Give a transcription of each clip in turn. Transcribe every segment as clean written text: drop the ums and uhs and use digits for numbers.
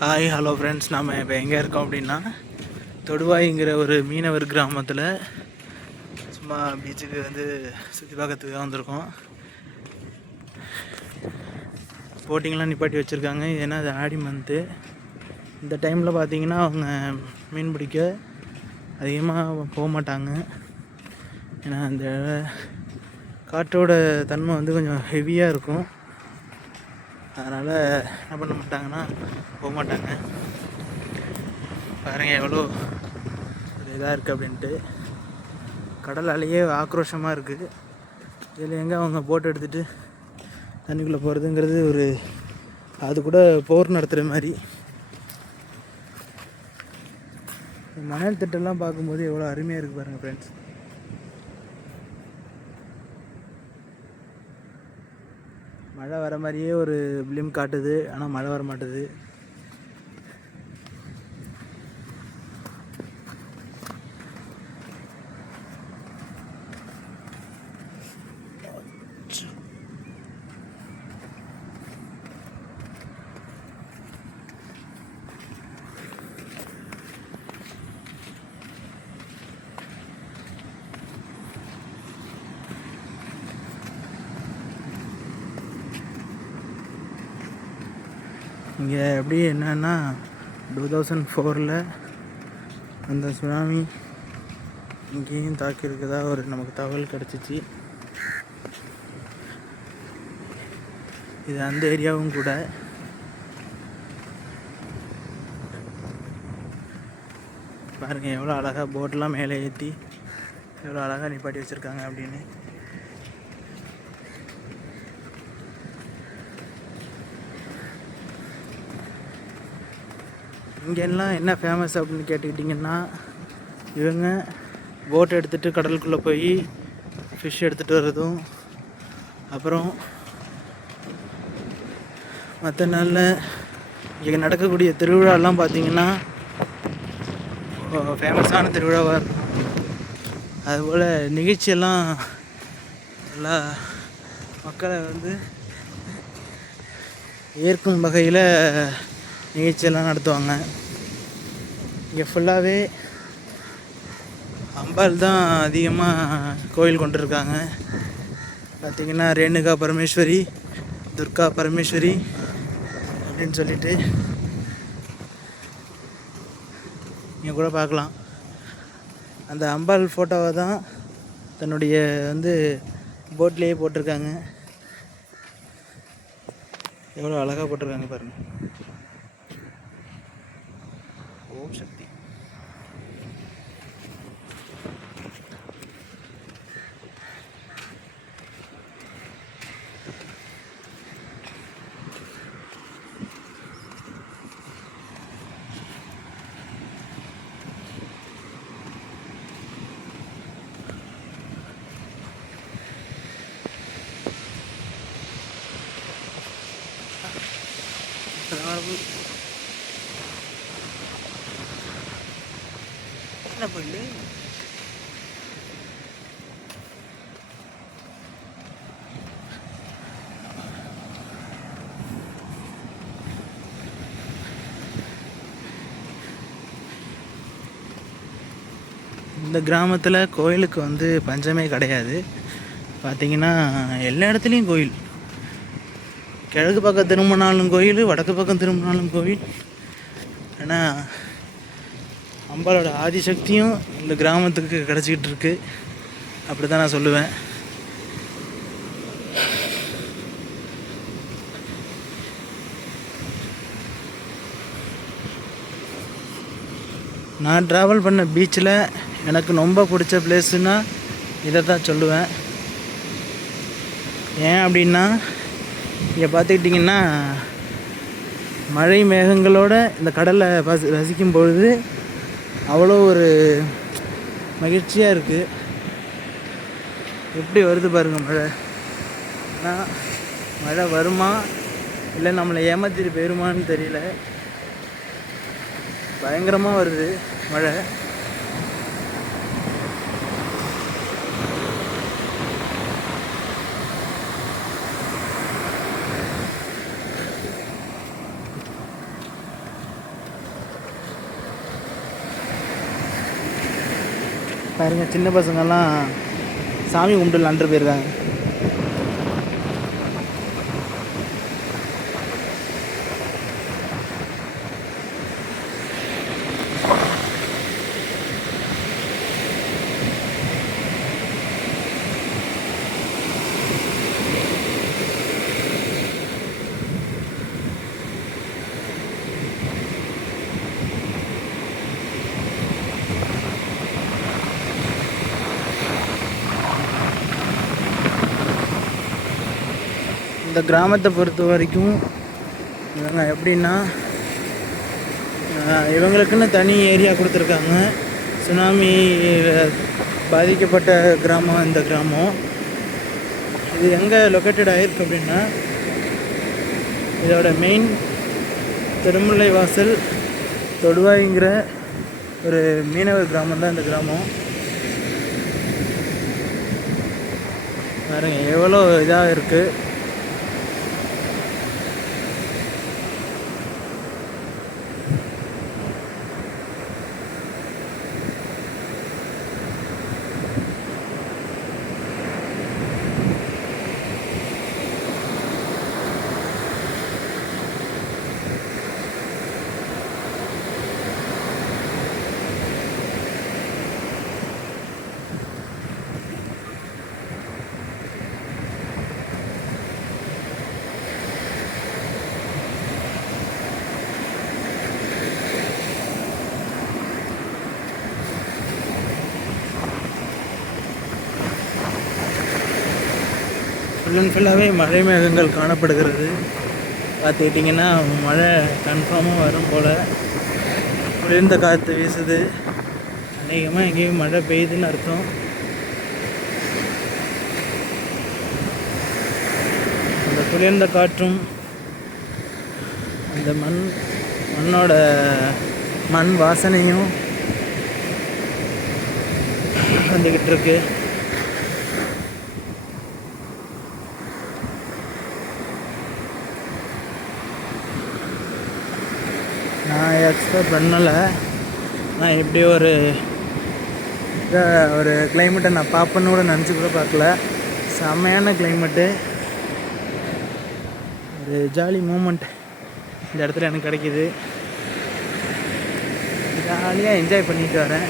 Hi hello friends, நம்ம இப்போ எங்கே இருக்கோம் அப்படின்னா தொடுவாய்ங்கிற ஒரு மீனவர் கிராமத்தில் சும்மா பீச்சுக்கு சுற்றி பார்க்கறதுக்காக வந்திருக்கோம். போட்டிங்லாம் நிப்பாட்டி வச்சுருக்காங்க. ஏன்னா அது ஆடி மந்த்து. இந்த டைமில் பார்த்தீங்கன்னா அவங்க மீன் பிடிக்க அதிகமாக போக மாட்டாங்க. ஏன்னா அந்த காற்றோட தன்மை கொஞ்சம் ஹெவியாக இருக்கும். அதனால் என்ன பண்ண மாட்டாங்கன்னா போக மாட்டாங்க. பாருங்கள் எவ்வளோ ஒரு இதாக இருக்குது அப்படின்ட்டு. கடல் அலையே ஆக்ரோஷமாக இருக்குது. இதில் எங்கே அவங்க போட்டு எடுத்துகிட்டு தண்ணிக்குள்ளே போகிறதுங்கிறது அது கூட போர் நடத்துகிற மாதிரி. மணல் திட்டெல்லாம் பார்க்கும்போது எவ்வளோ அருமையாக இருக்குது பாருங்கள் ஃப்ரெண்ட்ஸ். மழை வர மாதிரியே ஒரு பிலிம் காட்டுது, ஆனால் மழை வர மாட்டுது. இங்கே எப்படி என்னன்னா 2004 அந்த சுனாமி இங்கேயும் தாக்கியிருக்கதா நமக்கு தகவல் கிடச்சிச்சு. இது அந்த ஏரியாவும் கூட. பாருங்கள் எவ்வளோ அழகாக போட்டெலாம் மேலே ஏற்றி எவ்வளோ அழகாக நிப்பாட்டி வச்சுருக்காங்க அப்படின்னு. இங்கெல்லாம் என்ன ஃபேமஸ் அப்படின்னு கேட்டுக்கிட்டிங்கன்னா, இவங்க போட் எடுத்துகிட்டு கடலுக்குள்ளே போய் ஃபிஷ் எடுத்துகிட்டு வர்றதும், அப்புறம் மற்ற நாளில் இங்கே நடக்கக்கூடிய திருவிழாலாம் பார்த்திங்கன்னா ஃபேமஸான திருவிழாவாக இருக்கும். அதுபோல் நிகழ்ச்சியெல்லாம் நல்லா மக்களை ஏற்கும் வகையில் நிகழ்ச்சியெல்லாம் நடத்துவாங்க. இங்கே ஃபுல்லாகவே அம்பாள் தான் அதிகமாக கோயில் கொண்டிருக்காங்க. பார்த்திங்கன்னா ரேணுகா பரமேஸ்வரி, துர்கா பரமேஸ்வரி அப்படின்னு சொல்லிட்டு இங்கே கூட பார்க்கலாம். அந்த அம்பாள் ஃபோட்டோவை தான் தன்னுடைய போட்லேயே போட்டிருக்காங்க. எவ்வளோ அழகாக போட்டிருக்காங்க பாருங்கள். ஓம் சக்தி. என்ன பண்ணு இந்த கிராமத்தில் கோயிலுக்கு பஞ்சமே கிடையாது. பார்த்திங்கன்னா எல்லா இடத்துலையும் கோயில். கிழக்கு பக்கம் திரும்பினாலும் கோயில், வடக்கு பக்கம் திரும்பினாலும் கோயில். ஆனால் அம்பாளோட ஆதிசக்தியும் இந்த கிராமத்துக்கு கிடச்சிக்கிட்டு இருக்கு. அப்படி தான் நான் சொல்லுவேன். நான் ட்ராவல் பண்ண பீச்சில் எனக்கு ரொம்ப பிடிச்ச பிளேஸுன்னா இதை தான் சொல்லுவேன். ஏன் அப்படின்னா, இங்கே பார்த்துக்கிட்டிங்கன்னா மழை மேகங்களோட இந்த கடலை ரசிக்கும் பொழுது அவ்வளோ ஒரு மகிழ்ச்சியாக இருக்குது. எப்படி வருது பாருங்கள் மழை. ஆனால் மழை வருமா இல்லை நம்மளை ஏமாற்றிட்டு போயிருமான்னு தெரியல. பயங்கரமாக வருது மழை. பாருங்க, சின்ன பசங்கள்லாம் சாமி கும்பிட்டு போயிருக்காங்க. இந்த கிராமத்தை பொறுத்த வரைக்கும் இவங்க எப்படின்னா, இவங்களுக்குன்னு தனி ஏரியா கொடுத்துருக்காங்க. சுனாமி பாதிக்கப்பட்ட கிராமம் இந்த கிராமம். இது எங்கே லொக்கேட்டட் ஆகிருக்கு அப்படின்னா, இதோட மெயின் திருமுல்லை வாசல் தொடுவாய்ங்கிற ஒரு மீனவர் கிராமம் தான் இந்த கிராமம். பாருங்க எவ்வளோ இதாக இருக்குது. ஃபுல் அண்ட் ஃபுல்லாகவே மழை மேகங்கள் காணப்படுகிறது. பார்த்துக்கிட்டிங்கன்னா மழை கன்ஃபார்மாக வரும் போல். குளிர்ந்த காற்று வீசுது. அநேகமாக எங்கேயும் மழை பெய்யுதுன்னு அர்த்தம். அந்த குளிர்ந்த காற்றும் அந்த மண்ணோட மண் வாசனையும் வந்துக்கிட்டு இருக்கு. நான் எக்ஸ்பெக்ட் பண்ணலை. நான் இப்படி ஒரு கிளைமேட்டை நான் பார்ப்பேன்னு கூட நினச்சி கூட பார்க்கல. செம்மையான கிளைமேட்டு, ஒரு ஜாலி மூமெண்ட் இந்த இடத்துல எனக்கு கிடைக்கிது. ஜாலியாக என்ஜாய் பண்ணிட்டு வரேன்.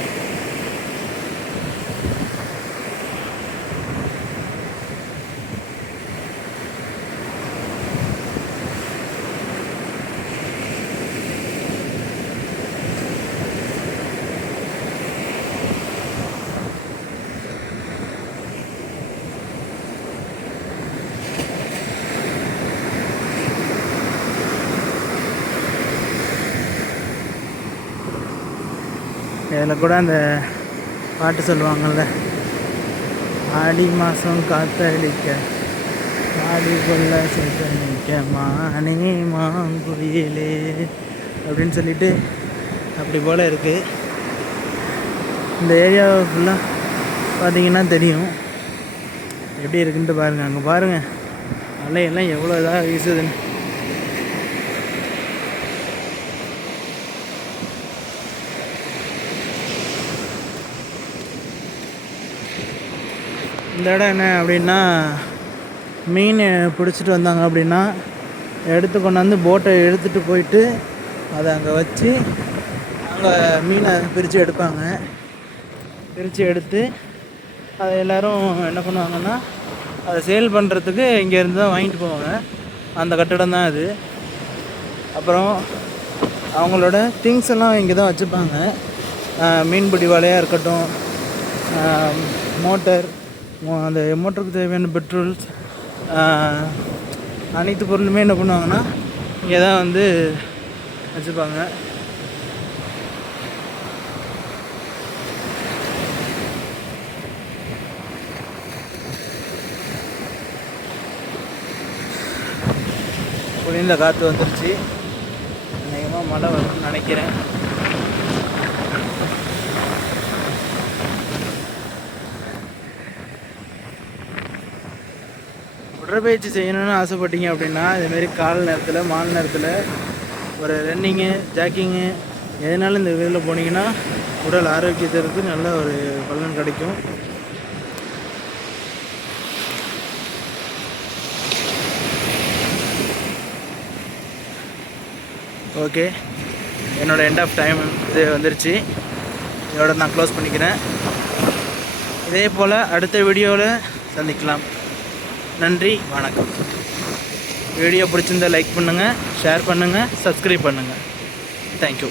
இதில் கூட அந்த பாட்டு சொல்லுவாங்கள்ல, ஆடி மாதம் காத்தடிக்க ஆடி கொள்ள சேர்த்தணிக்க மானே மாங்குயிலே அப்படின்னு சொல்லிட்டு அப்படி போல் இருக்குது. இந்த ஏரியாவை ஃபுல்லாக பார்த்தீங்கன்னா தெரியும் எப்படி இருக்குன்ட்டு பாருங்கள். அங்கே பாருங்கள் அலையெல்லாம் எவ்வளோ இதாக வீசுதுன்னு. இந்த இடம் என்ன அப்படின்னா, மீன் பிடிச்சிட்டு வந்தாங்க அப்படின்னா எடுத்து கொண்டாந்து போட்டை எடுத்துகிட்டு போயிட்டு அதை அங்கே வச்சு அங்கே மீனை பிரித்து எடுப்பாங்க. பிரித்து எடுத்து அதை எல்லோரும் என்ன பண்ணுவாங்கன்னா, அதை சேல் பண்ணுறதுக்கு இங்கேருந்து தான் வாங்கிட்டு போவாங்க. அந்த கட்டடம் தான் அது. அப்புறம் அவங்களோட திங்ஸ் எல்லாம் இங்கே தான் வச்சுப்பாங்க. மீன்பிடி வலையாக இருக்கட்டும், மோட்டர், அந்த மோட்டருக்கு தேவையான பெட்ரோல்ஸ், அனைத்து பொருளுமே என்ன பண்ணுவாங்கன்னா இங்கே தான் வந்து வச்சுப்பாங்க. குளிர்ந்த காற்று வந்துருச்சு. அநேகமாக மழை வரும்னு நினைக்கிறேன். உடற்பயிற்சி செய்யணும்னு ஆசைப்பட்டீங்க அப்படின்னா இதேமாரி காலை நேரத்தில் மாலை நேரத்தில் ஒரு ரன்னிங்கு, ஜாக்கிங்கு எதனால இந்த இதில் போனீங்கன்னா உடல் ஆரோக்கியத்திற்கு நல்ல ஒரு பலன் கிடைக்கும். ஓகே, என்னோடய எண்ட் ஆஃப் டைம் இது வந்துருச்சு. இதோட நான் க்ளோஸ் பண்ணிக்கிறேன். இதே போல் அடுத்த வீடியோவில் சந்திக்கலாம். நன்றி, வணக்கம். வீடியோ பிடிச்சிருந்தால் லைக் பண்ணுங்கள், ஷேர் பண்ணுங்கள், சப்ஸ்கிரைப் பண்ணுங்கள். தேங்க்யூ.